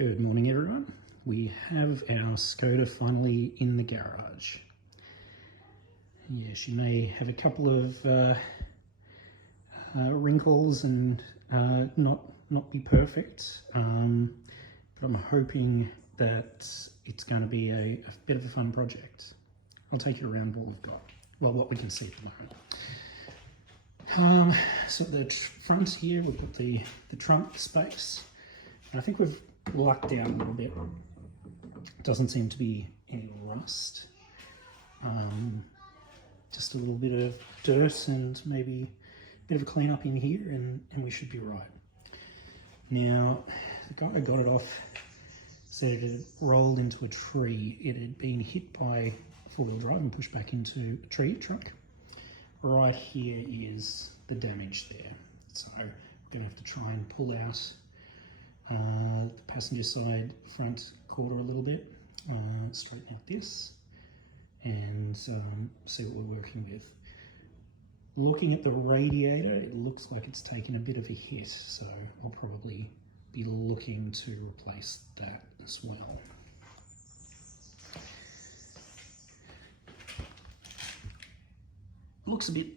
Good morning, everyone. We have our Skoda finally in the garage. Yeah, she may have a couple of wrinkles and not be perfect, but I'm hoping that it's going to be a bit of a fun project. I'll take you around what we've got, well, what we can see at the moment. So at the front here, we've got the trunk space. I think we've lucked out a little bit. Doesn't seem to be any rust. Just a little bit of dirt and maybe a bit of a clean up in here and we should be right. Now, the guy who got it off said it had rolled into a tree. It had been hit by a four-wheel drive and pushed back into a tree trunk. Right here is the damage there. So we're going to have to try and pull out the passenger side front quarter a little bit, straighten out this, and see what we're working with. Looking at the radiator, it looks like it's taken a bit of a hit, so I'll probably be looking to replace that as well. Looks a bit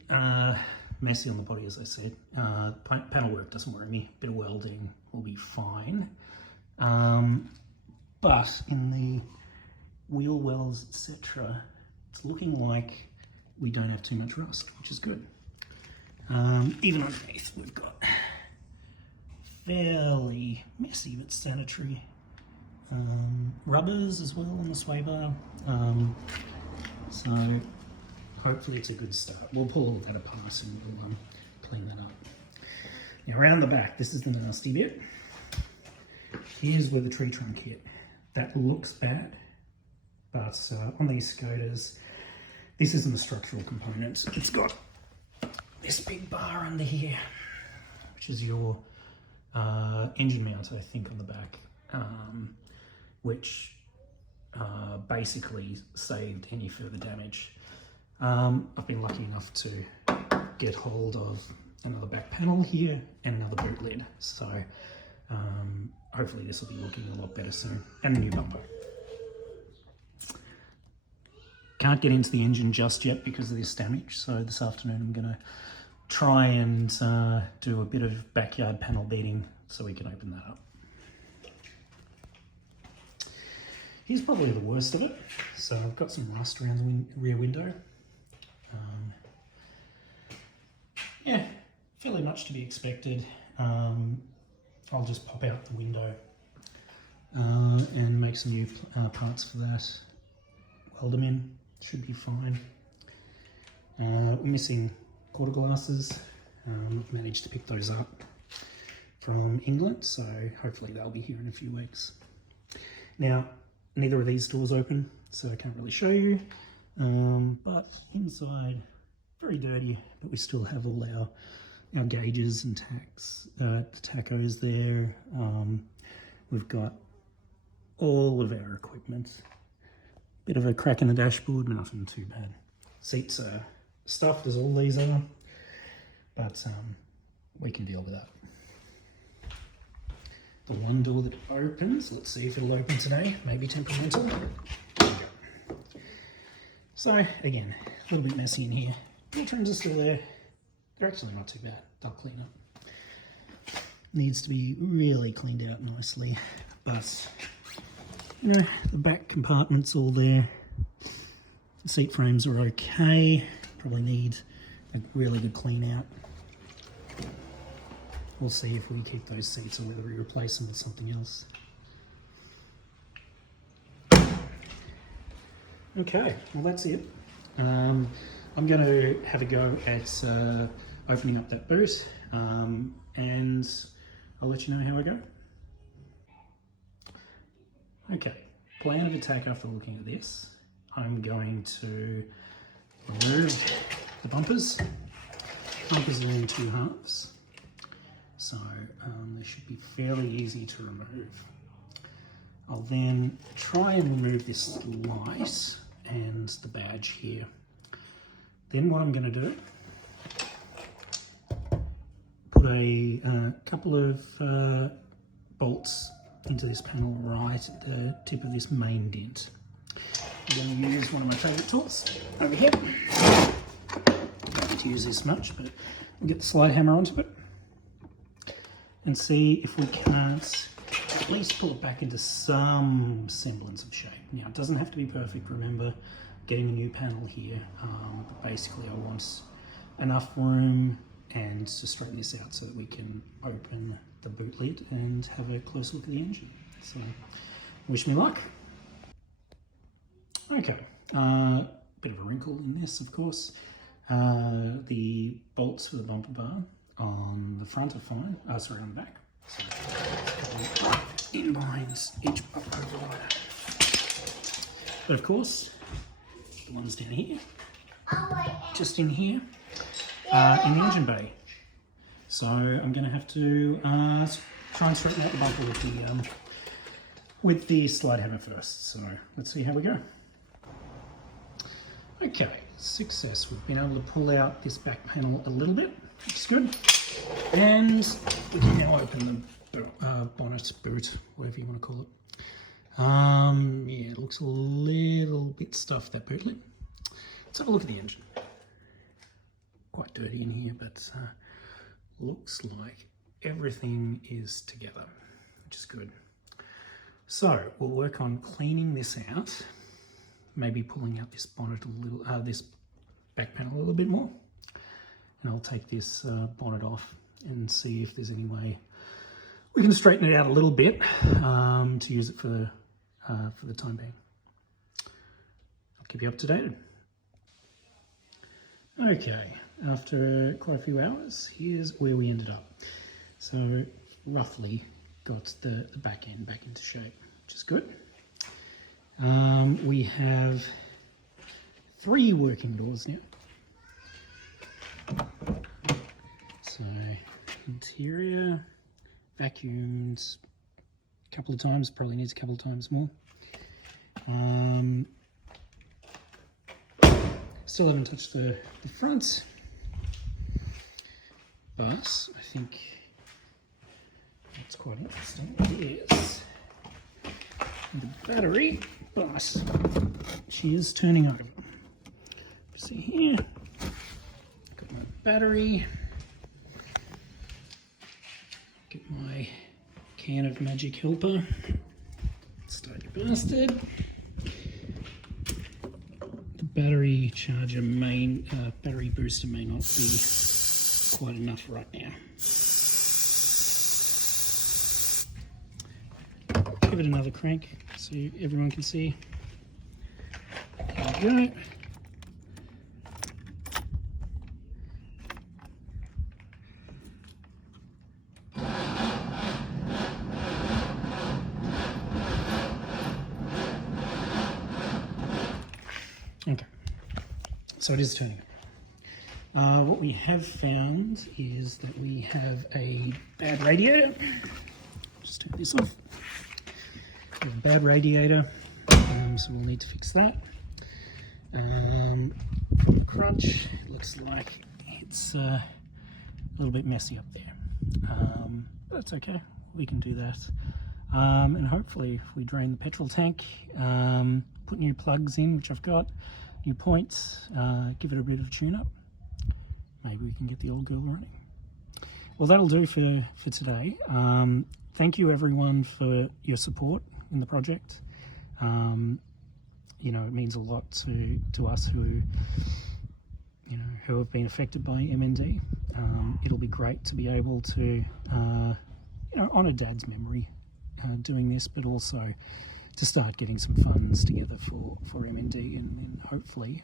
messy on the body, as I said. Panel work doesn't worry me. A bit of welding will be fine. But in the wheel wells, etc., it's looking like we don't have too much rust, which is good. Even underneath, we've got fairly messy but sanitary rubbers as well on the sway bar. So hopefully it's a good start. We'll pull all that apart and we'll clean that up. Now around the back, this is the nasty bit. Here's where the tree trunk hit. That looks bad, but on these Skodas, this isn't a structural component. It's got this big bar under here, which is your engine mount, I think, on the back, which basically saved any further damage. I've been lucky enough to get hold of another back panel here and another boot lid, so hopefully this will be looking a lot better soon, and a new bumper. Can't get into the engine just yet because of this damage, so this afternoon I'm going to try and do a bit of backyard panel beating so we can open that up. Here's probably the worst of it. So I've got some rust around the rear window. Yeah, fairly much to be expected. I'll just pop out the window and make some new parts for that. Weld them in, should be fine. We're missing quarter glasses. I've managed to pick those up from England, so hopefully they'll be here in a few weeks. Now, neither of these doors open, so I can't really show you, but inside, very dirty, but we still have all our gauges and tacks, the tachos there. We've got all of our equipment. Bit of a crack in the dashboard, but nothing too bad. Seats are stuffed as all these are, but we can deal with that. The one door that opens, let's see if it'll open today, maybe temperamental. There we go. So again, a little bit messy in here. The trims are still there. They're actually not too bad. They'll clean up. Needs to be really cleaned out nicely, but you know, the back compartment's all there. The seat frames are okay. Probably need a really good clean out. We'll see if we keep those seats or whether we replace them with something else. Okay, well that's it. I'm going to have a go at opening up that boot and I'll let you know how I go. Okay, plan of attack after looking at this. I'm going to remove the bumpers. Bumpers are in two halves, so they should be fairly easy to remove. I'll then try and remove this light and the badge here. Then what I'm going to do, put a couple of bolts into this panel right at the tip of this main dent. I'm going to use one of my favourite tools over here. Don't need to use this much, but I'll get the slide hammer onto it and see if we can't at least pull it back into some semblance of shape. Now, it doesn't have to be perfect. Remember, getting a new panel here, but basically I want enough room and to straighten this out so that we can open the boot lid and have a close look at the engine. So, wish me luck. Okay, bit of a wrinkle in this, of course. The bolts for the bumper bar on the front are fine. Sorry, on the back. So, in behind each bumper bar. But of course, the ones down here, just in here, in the engine bay. So I'm going to have to try and straighten out the bumper with the slide hammer first. So let's see how we go. Okay, success. We've been able to pull out this back panel a little bit, which is good. And we can now open the bonnet, boot, whatever you want to call it. Yeah, it looks a little bit stuffed, that boot lid. Let's have a look at the engine. Quite dirty in here, but looks like everything is together, which is good. So we'll work on cleaning this out, maybe pulling out this bonnet a little, this back panel a little bit more, and I'll take this bonnet off and see if there's any way we can straighten it out a little bit to use it for the time being. I'll keep you up to date. Okay, after quite a few hours, here's where we ended up. So roughly got the back end back into shape, which is good. We have 3 working doors now. So interior, vacuumed a couple of times, probably needs a couple of times more. Still haven't touched the front, but I think what's quite interesting is the battery, but she is turning over. See here, got my battery, get my can of Magic Helper, start your bastard. Battery charger battery booster may not be quite enough right now. Give it another crank so everyone can see. There we go. Okay, so it is turning up. What we have found is that we have a bad radiator. Just turn this off. We have a bad radiator, so we'll need to fix that. From the crunch, it looks like it's a little bit messy up there. But it's okay, we can do that. And hopefully if we drain the petrol tank, put new plugs in, which I've got, new points, give it a bit of a tune-up, maybe we can get the old girl running. Well, that'll do for today. Thank you everyone for your support in the project. You know, it means a lot to us who have been affected by MND. It'll be great to be able to, honour Dad's memory doing this, but also to start getting some funds together for MND, and hopefully,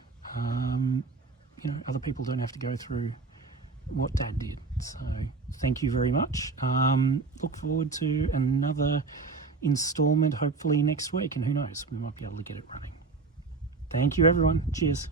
other people don't have to go through what Dad did. So thank you very much. Look forward to another installment hopefully next week, and who knows, we might be able to get it running. Thank you everyone. Cheers.